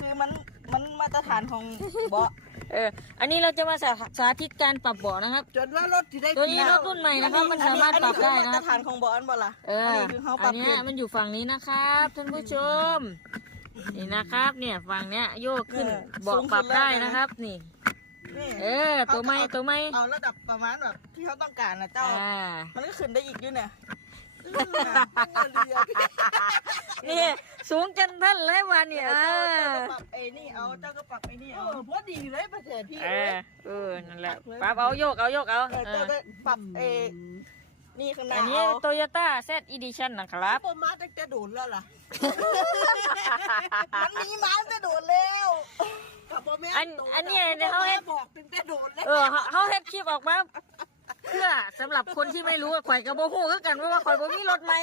ซื้อมันมันมาตรฐานของเบาะเออ อันนี้เราจะมาสาสาธิตการปรับเบาะนะครับ จนว่ารถที่ได้ตัวนี้รถรุ่นใหม่นะครับ มันสามารถปรับได้นะครับอัมาตรฐานของเบาะอันบ่ล่ะเออนี้คือเขาปอัรันบเนี้ขึ้ยนมันอยู่ฝั่งนี้นะครับท่านผู้ชม นี่นะครับ เนี่ยฝั่งเนี้ยโยกขึ้นเออเบาะสูงปรับขึ้นได้แล้วนะนะครับนี่นี่เออ ตัวไม่ตัวไม่เอาระดับประมาณแบบที่เขาต้องการนะเจ้าอ่ามันก็ขึ้นได้อีกอยู่เนี่ยนี่ สูงจนท่านเลยวันเนี่ยเอเจ้าอก็ปรับไอ้นี่เอาเจ้าก็ปรับไอ้นี่เอเอาอพอดีเลยประเทศพี่เออเออนั่นแหละปรับเอาโยกเอาโยกเอาเออเอเจ้าอก็ปรับไอ้นี่ข้างหน้าอันนี้เอาโตโยต้าเซตอีดิชั่นนะครับประมาตั้งแต่โดนแล้วล่ะมันมีมาจะโดดแล้วกับพ่อแม่อันอันเนี้ยเนี่ยเขาให้ บอกตั้งแต่โดนแล้วเออเขาเขาเฮ็ดคลิปออกมาเพื่อสำหรับคนที่ไม่รู้ว่าข่อยกับโบฮู้คือกันว่าข่อยบ่มีรถใหม่